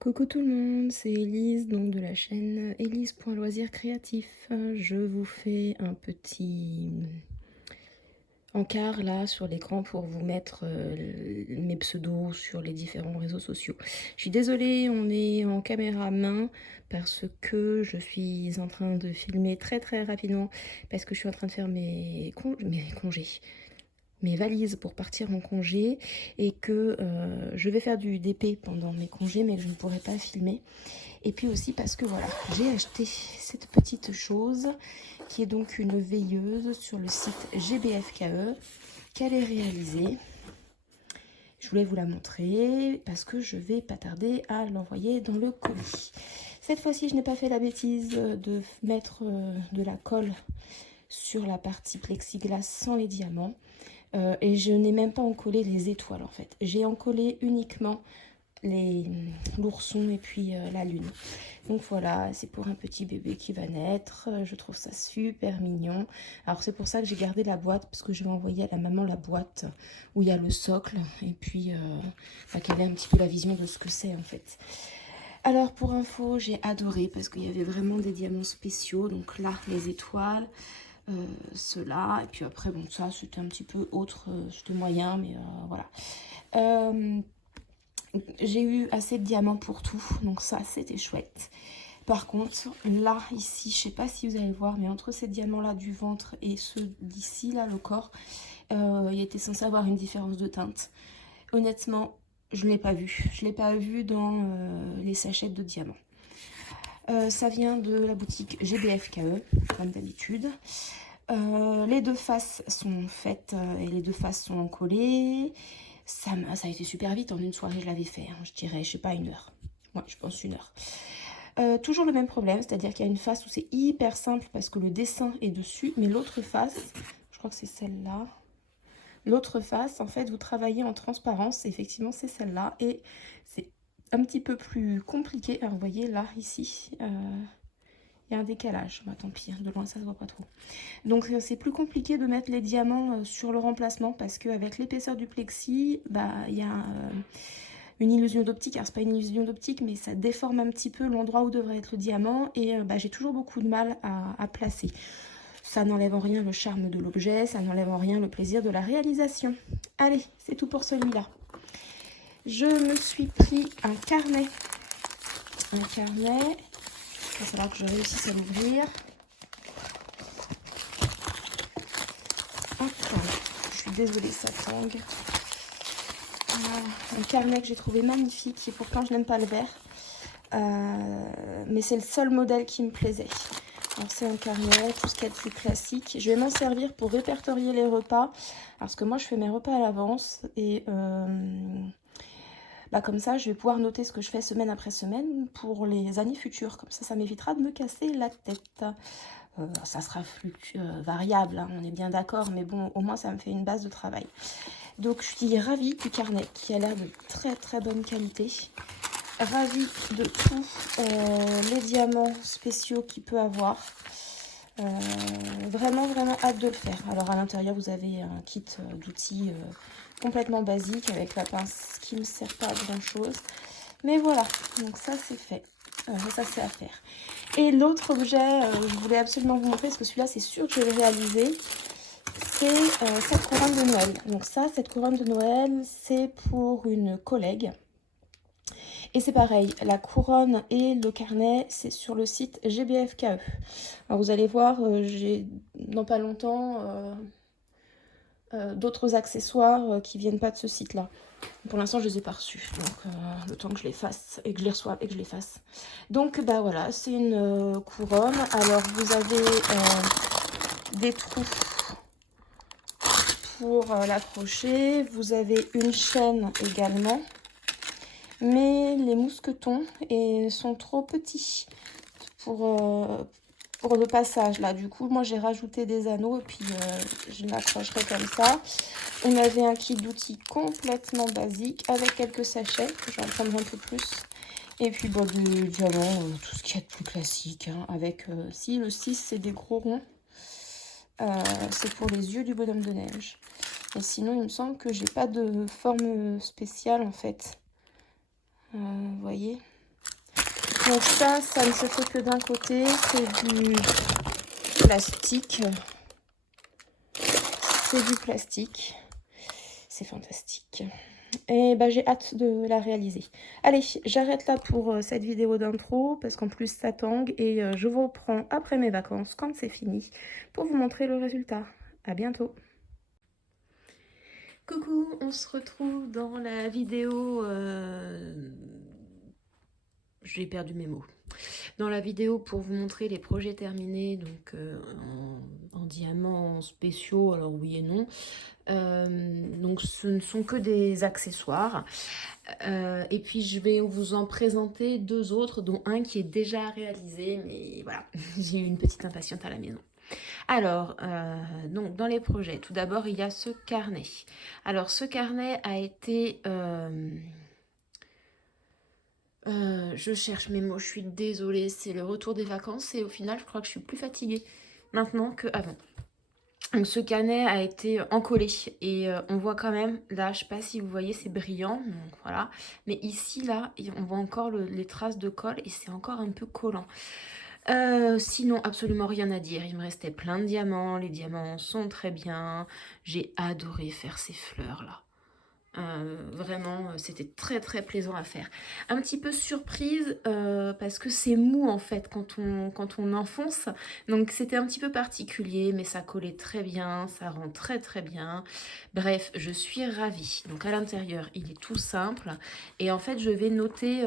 Coucou tout le monde, c'est Élise, donc de la chaîne Élise.loisirs créatifs. Je vous fais un petit encart là sur l'écran pour vous mettre mes pseudos sur les différents réseaux sociaux. Je suis désolée, on est en caméra main parce que je suis en train de filmer très rapidement parce que je suis en train de faire mes congés, mes valises pour partir en congé et que je vais faire du DP pendant mes congés mais que je ne pourrai pas filmer. Et puis aussi parce que voilà, j'ai acheté cette petite chose qui est donc une veilleuse sur le site GBFKE qu'elle est réalisée. Je voulais vous la montrer parce que je vais pas tarder à l'envoyer dans le colis. Cette fois-ci, je n'ai pas fait la bêtise de mettre de la colle sur la partie plexiglas sans les diamants. Et je n'ai même pas encollé les étoiles en fait. J'ai encollé uniquement l'ourson et puis la lune. Donc voilà, c'est pour un petit bébé qui va naître. Je trouve ça super mignon. Alors c'est pour ça que j'ai gardé la boîte, parce que je vais envoyer à la maman la boîte où il y a le socle. Et puis qu'elle ait un petit peu la vision de ce que c'est en fait. Alors pour info, j'ai adoré parce qu'il y avait vraiment des diamants spéciaux. Donc là, les étoiles, ceux-là. Et puis après, bon, ça c'était un petit peu autre, c'était moyen, mais voilà. J'ai eu assez de diamants pour tout, donc ça c'était chouette. Par contre, là, ici, je sais pas si vous allez le voir, mais entre ces diamants-là du ventre et ceux d'ici, là, le corps, il était censé avoir une différence de teinte. Honnêtement, je ne l'ai pas vu. Je ne l'ai pas vu dans les sachets de diamants. Ça vient de la boutique GBFKE, comme d'habitude. Les deux faces sont faites et les deux faces sont encollées. Ça a été super vite, en une soirée je l'avais fait, hein, je dirais, je sais pas, 1 heure. Ouais, je pense 1 heure. Toujours le même problème, c'est-à-dire qu'il y a une face où c'est hyper simple parce que le dessin est dessus, mais l'autre face, je crois que c'est celle-là. L'autre face, en fait, vous travaillez en transparence, effectivement c'est celle-là, et c'est un petit peu plus compliqué. Alors vous voyez là, ici, il y a un décalage, bah, tant pis, hein, de loin ça se voit pas trop. Donc c'est plus compliqué de mettre les diamants sur le remplacement parce qu'avec l'épaisseur du plexi, bah, il y a une illusion d'optique. Alors c'est pas une illusion d'optique, mais ça déforme un petit peu l'endroit où devrait être le diamant et bah, j'ai toujours beaucoup de mal à placer. Ça n'enlève en rien le charme de l'objet, ça n'enlève en rien le plaisir de la réalisation. Allez, c'est tout pour celui-là. Je me suis pris un carnet. Un carnet. Il va falloir que je réussisse à l'ouvrir. Je suis désolée, ça tangue. Un carnet que j'ai trouvé magnifique et pourtant je n'aime pas le vert. Mais c'est le seul modèle qui me plaisait. Alors c'est un carnet, tout ce qu'il y a de plus classique. Je vais m'en servir pour répertorier les repas. Parce que moi je fais mes repas à l'avance et bah comme ça je vais pouvoir noter ce que je fais semaine après semaine pour les années futures. Comme ça m'évitera de me casser la tête. Ça sera variable, hein, on est bien d'accord, mais bon, au moins ça me fait une base de travail. Donc je suis ravie du carnet qui a l'air de très bonne qualité. Ravie de tous les diamants spéciaux qu'il peut avoir. Vraiment hâte de le faire. Alors à l'intérieur vous avez un kit d'outils complètement basique avec la pince qui ne me sert pas à grand chose. Mais voilà, donc ça c'est fait. Ça c'est à faire. Et l'autre objet, je voulais absolument vous montrer parce que celui-là c'est sûr que je vais le réaliser. C'est cette couronne de Noël. Donc ça, cette couronne de Noël, c'est pour une collègue. Et c'est pareil, la couronne et le carnet, c'est sur le site GBFKE. Alors vous allez voir, j'ai dans pas longtemps d'autres accessoires qui viennent pas de ce site-là. Pour l'instant, je les ai pas reçus. Donc le temps que je les fasse et que je les reçoive et que je les fasse. Donc bah voilà, c'est une couronne. Alors vous avez des trous pour l'accrocher. Vous avez une chaîne également. Mais les mousquetons sont trop petits pour le passage là. Du coup, moi j'ai rajouté des anneaux et puis je l'accrocherai comme ça. On avait un kit d'outils complètement basique avec quelques sachets. Je vais en prendre un peu plus. Et puis bon, du diamant, tout ce qu'il y a de plus classique. Hein, avec, si le 6 c'est des gros ronds. C'est pour les yeux du bonhomme de neige. Et sinon, il me semble que j'ai pas de forme spéciale en fait. Vous voyez, Donc ça ne se fait que d'un côté, c'est du plastique. C'est du plastique. C'est fantastique. Et bah, j'ai hâte de la réaliser. Allez, j'arrête là pour cette vidéo d'intro parce qu'en plus ça tangue et je vous reprends après mes vacances quand c'est fini pour vous montrer le résultat. À bientôt. Coucou, on se retrouve dans la vidéo... J'ai perdu mes mots. Dans la vidéo pour vous montrer les projets terminés, donc en diamants spéciaux, alors oui et non. Donc ce ne sont que des accessoires. Et puis je vais vous en présenter deux autres, dont un qui est déjà réalisé, mais voilà, j'ai eu une petite impatiente à la maison. Alors, donc dans les projets, tout d'abord il y a ce carnet. Alors ce carnet a été... je cherche mes mots, je suis désolée, c'est le retour des vacances et au final je crois que je suis plus fatiguée maintenant qu'avant. Donc ce carnet a été encollé et on voit quand même, là je sais pas si vous voyez c'est brillant, donc voilà. Mais ici là on voit encore les traces de colle et c'est encore un peu collant. Sinon absolument rien à dire, il me restait plein de diamants, les diamants sont très bien, j'ai adoré faire ces fleurs là. Vraiment c'était très très plaisant à faire, un petit peu surprise parce que c'est mou en fait quand on enfonce, donc c'était un petit peu particulier mais ça collait très bien, ça rend très très bien. Bref, je suis ravie. Donc à l'intérieur il est tout simple et en fait je vais noter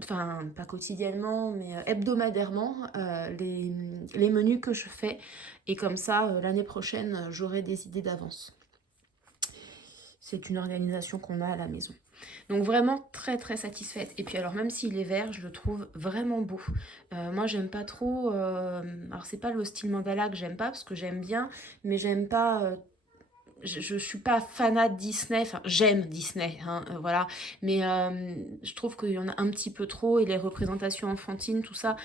enfin pas quotidiennement mais hebdomadairement les menus que je fais et comme ça l'année prochaine j'aurai des idées d'avance. C'est une organisation qu'on a à la maison. Donc vraiment très très satisfaite. Et puis alors même s'il est vert, je le trouve vraiment beau. Moi j'aime pas trop, alors c'est pas le style mandala que j'aime pas parce que j'aime bien, mais j'aime pas... je suis pas fanat de Disney, enfin j'aime Disney, hein, voilà, mais je trouve qu'il y en a un petit peu trop et les représentations enfantines, tout ça,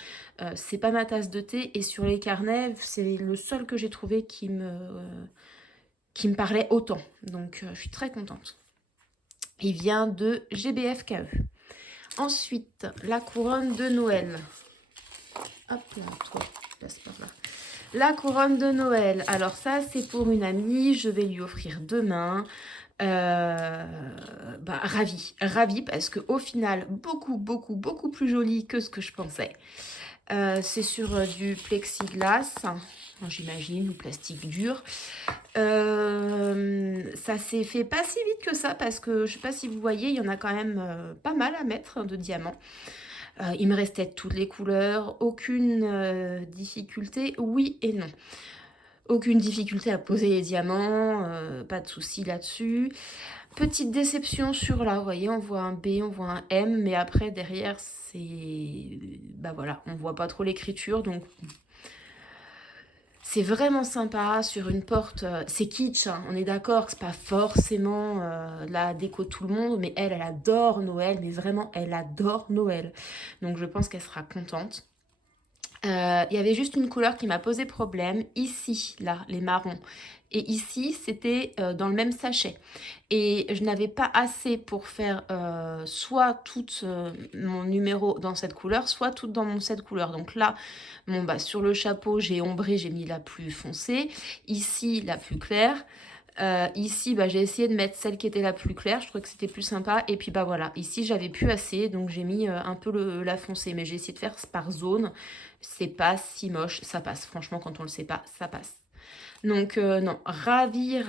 c'est pas ma tasse de thé. Et sur les carnets, c'est le seul que j'ai trouvé qui me parlait autant, donc je suis très contente. Il vient de GBFKE. Ensuite, la couronne de Noël. Hop là, toi, passe par là. La couronne de Noël, alors ça c'est pour une amie, je vais lui offrir demain. Ravie parce que au final beaucoup plus jolie que ce que je pensais. C'est sur du plexiglas, j'imagine, ou plastique dur. Ça s'est fait pas si vite que ça parce que je sais pas si vous voyez, il y en a quand même pas mal à mettre de diamants. Il me restait toutes les couleurs, aucune difficulté, oui et non. Aucune difficulté à poser les diamants, pas de souci là-dessus. Petite déception sur là, vous voyez, on voit un B, on voit un M, mais après derrière c'est... Bah voilà, on voit pas trop l'écriture, donc... C'est vraiment sympa sur une porte, c'est kitsch, hein, on est d'accord que c'est pas forcément la déco de tout le monde, mais elle adore Noël, mais vraiment elle adore Noël. Donc je pense qu'elle sera contente. Il y avait juste une couleur qui m'a posé problème, ici, là, les marrons. Et ici, c'était dans le même sachet. Et je n'avais pas assez pour faire soit tout mon numéro dans cette couleur, soit tout dans cette couleur. Donc là, bon, bah, sur le chapeau, j'ai ombré, j'ai mis la plus foncée. Ici, la plus claire. Ici, bah, j'ai essayé de mettre celle qui était la plus claire, je trouvais que c'était plus sympa. Et puis bah voilà, ici j'avais plus assez, donc j'ai mis un peu la foncée. Mais j'ai essayé de faire par zone, c'est pas si moche, ça passe. Franchement, quand on le sait pas, ça passe. Donc non, ravie.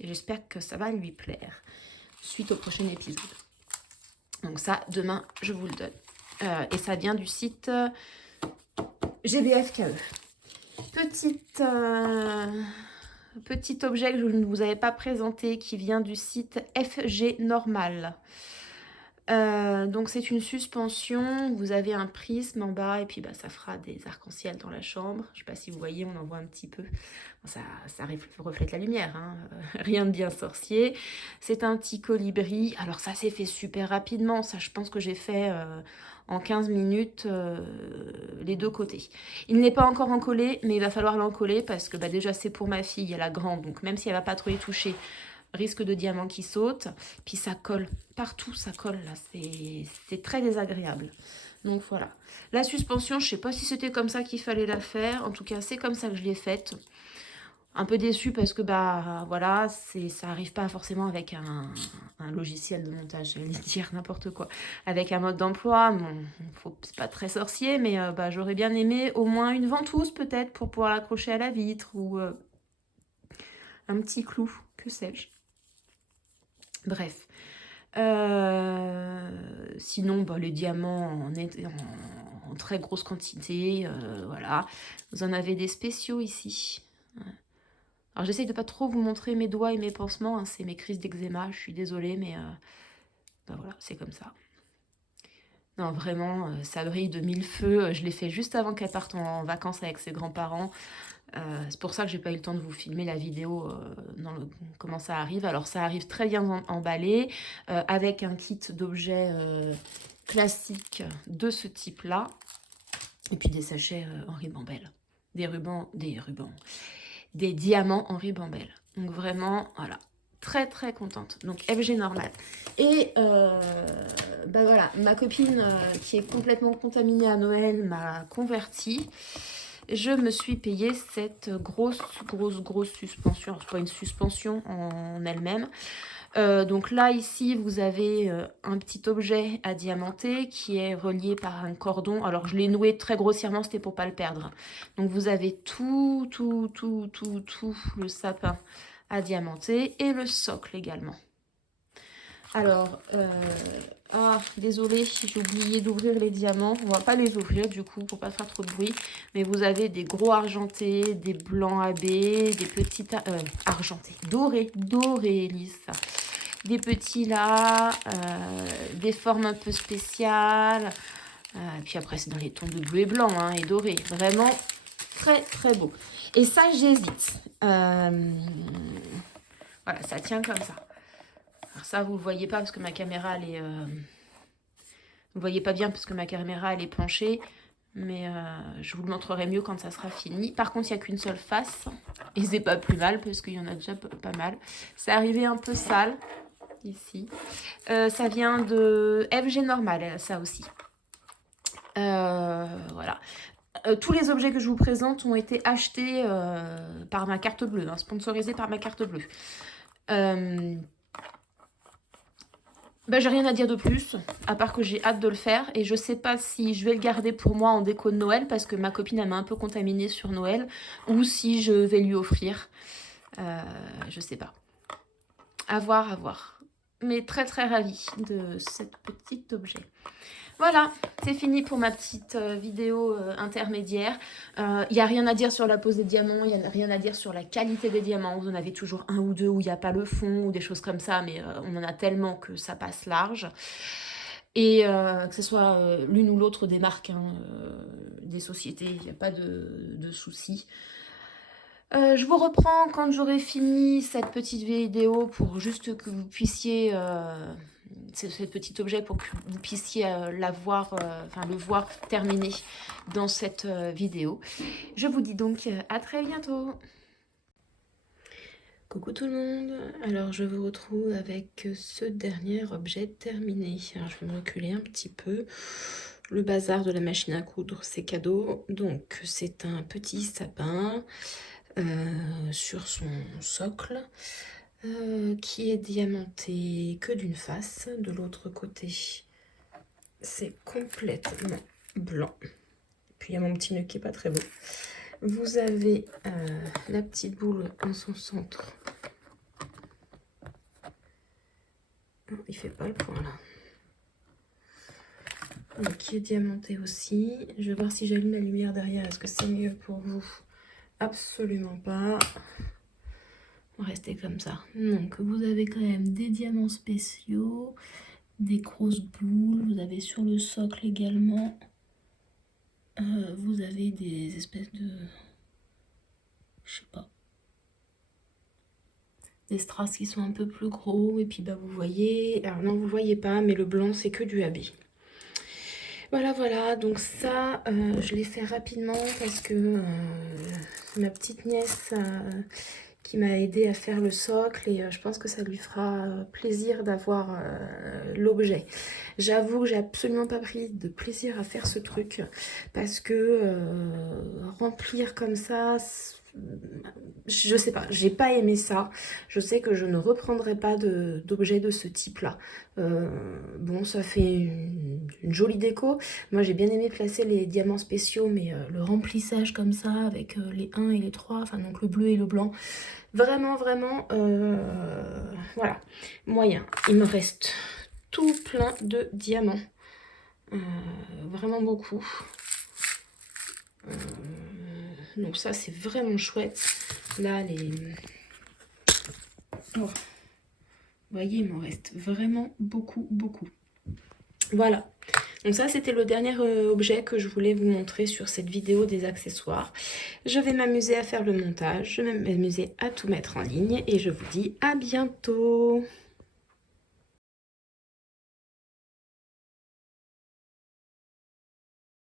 J'espère que ça va lui plaire. Suite au prochain épisode. Donc ça, demain, je vous le donne. Et ça vient du site GBFKE. Petit objet que je ne vous avais pas présenté qui vient du site FG Normal. Donc c'est une suspension, vous avez un prisme en bas et puis bah, ça fera des arcs-en-ciel dans la chambre. Je ne sais pas si vous voyez, on en voit un petit peu. Ça reflète la lumière, hein. Rien de bien sorcier. C'est un petit colibri. Alors ça s'est fait super rapidement, ça je pense que j'ai fait en 15 minutes les deux côtés. Il n'est pas encore encollé, mais il va falloir l'encoller parce que bah, déjà c'est pour ma fille, elle est grande, donc même si elle ne va pas trop y toucher, risque de diamant qui saute. Puis ça colle, partout ça colle là, c'est très désagréable. Donc voilà. La suspension, je sais pas si c'était comme ça qu'il fallait la faire. En tout cas, c'est comme ça que je l'ai faite. Un peu déçue parce que bah voilà, ça arrive pas forcément avec un logiciel de montage, j'allais dire n'importe quoi. Avec un mode d'emploi, bon, c'est pas très sorcier, mais bah, j'aurais bien aimé au moins une ventouse peut-être pour pouvoir l'accrocher à la vitre ou un petit clou, que sais-je. Bref. Sinon, bah, les diamants en très grosse quantité, voilà. Vous en avez des spéciaux ici. Alors j'essaye de pas trop vous montrer mes doigts et mes pansements, hein, c'est mes crises d'eczéma, je suis désolée, mais ben voilà, c'est comme ça. Non, vraiment, ça brille de mille feux. Je l'ai fait juste avant qu'elle parte en vacances avec ses grands-parents. C'est pour ça que j'ai pas eu le temps de vous filmer la vidéo comment ça arrive. Alors ça arrive très bien emballé, avec un kit d'objets classiques de ce type-là. Et puis des sachets en ribambelle. Des diamants en ribambelle. Donc vraiment, voilà, très très contente. Donc FG normal. Et bah voilà, ma copine qui est complètement contaminée à Noël m'a convertie. Je me suis payé cette grosse suspension. C'est pas une suspension en elle-même. Donc là, ici, vous avez un petit objet à diamanter qui est relié par un cordon. Alors, je l'ai noué très grossièrement, c'était pour pas le perdre. Donc, vous avez tout le sapin à diamanter et le socle également. Alors, désolée, j'ai oublié d'ouvrir les diamants. On va pas les ouvrir du coup pour pas faire trop de bruit. Mais vous avez des gros argentés, des blancs AB, des petits argentés, dorés, Elise. Des petits là, des formes un peu spéciales. Puis après, c'est dans les tons de bleu et blanc hein, et doré. Vraiment très très beau. Et ça, j'hésite. Voilà, ça tient comme ça. Alors ça, vous ne le voyez pas parce que ma caméra, elle est... Vous ne voyez pas bien parce que ma caméra, elle est penchée. Mais je vous le montrerai mieux quand ça sera fini. Par contre, il n'y a qu'une seule face. Et c'est pas plus mal parce qu'il y en a déjà pas mal. C'est arrivé un peu sale, ici. Ça vient de FG Normal, ça aussi. Voilà. Tous les objets que je vous présente ont été achetés par ma carte bleue, hein, sponsorisés par ma carte bleue. Ben, j'ai rien à dire de plus, à part que j'ai hâte de le faire. Et je sais pas si je vais le garder pour moi en déco de Noël, parce que ma copine elle m'a un peu contaminée sur Noël, ou si je vais lui offrir. Je sais pas. À voir, à voir. Mais très très ravie de cet petit objet. Voilà, c'est fini pour ma petite vidéo intermédiaire. Il n'y a rien à dire sur la pose des diamants, il n'y a rien à dire sur la qualité des diamants. Vous en avez toujours un ou deux où il n'y a pas le fond ou des choses comme ça, mais on en a tellement que ça passe large. Et que ce soit l'une ou l'autre des marques, hein, des sociétés, il n'y a pas de souci. Je vous reprends quand j'aurai fini cette petite vidéo pour juste que vous puissiez... ce petit objet pour que vous puissiez le voir terminé dans cette vidéo. Je vous dis donc à très bientôt. Coucou tout le monde, alors je vous retrouve avec ce dernier objet terminé. Alors je vais me reculer un petit peu. Le bazar de la machine à coudre, c'est cadeau. Donc c'est un petit sapin sur son socle. Qui est diamanté que d'une face. De l'autre côté, c'est complètement blanc. Puis il y a mon petit nœud qui est pas très beau. Vous avez la petite boule en son centre. Oh, il fait pas le point là. Donc, qui est diamanté aussi. Je vais voir si j'allume la lumière derrière. Est-ce que c'est mieux pour vous? Absolument pas. Rester comme ça. Donc vous avez quand même des diamants spéciaux, des grosses boules, vous avez sur le socle également, vous avez des espèces de, je sais pas, des strass qui sont un peu plus gros, et puis bah vous voyez, alors non vous voyez pas, mais le blanc c'est que du habit. Voilà, donc ça, je l'ai fait rapidement parce que ma petite nièce qui m'a aidé à faire le socle et je pense que ça lui fera plaisir d'avoir l'objet. J'avoue que j'ai absolument pas pris de plaisir à faire ce truc parce que remplir comme ça, je sais pas, j'ai pas aimé ça. Je sais que je ne reprendrai pas d'objet de ce type-là. Bon, ça fait une jolie déco. Moi, j'ai bien aimé placer les diamants spéciaux, mais le remplissage comme ça, avec les 1 et les 3, enfin donc le bleu et le blanc, vraiment, vraiment, voilà, moyen. Il me reste tout plein de diamants. Vraiment beaucoup. Donc ça, c'est vraiment chouette. Là, les... Oh. Vous voyez, il m'en reste vraiment beaucoup, beaucoup. Voilà. Donc ça, c'était le dernier objet que je voulais vous montrer sur cette vidéo des accessoires. Je vais m'amuser à faire le montage. Je vais m'amuser à tout mettre en ligne. Et je vous dis à bientôt.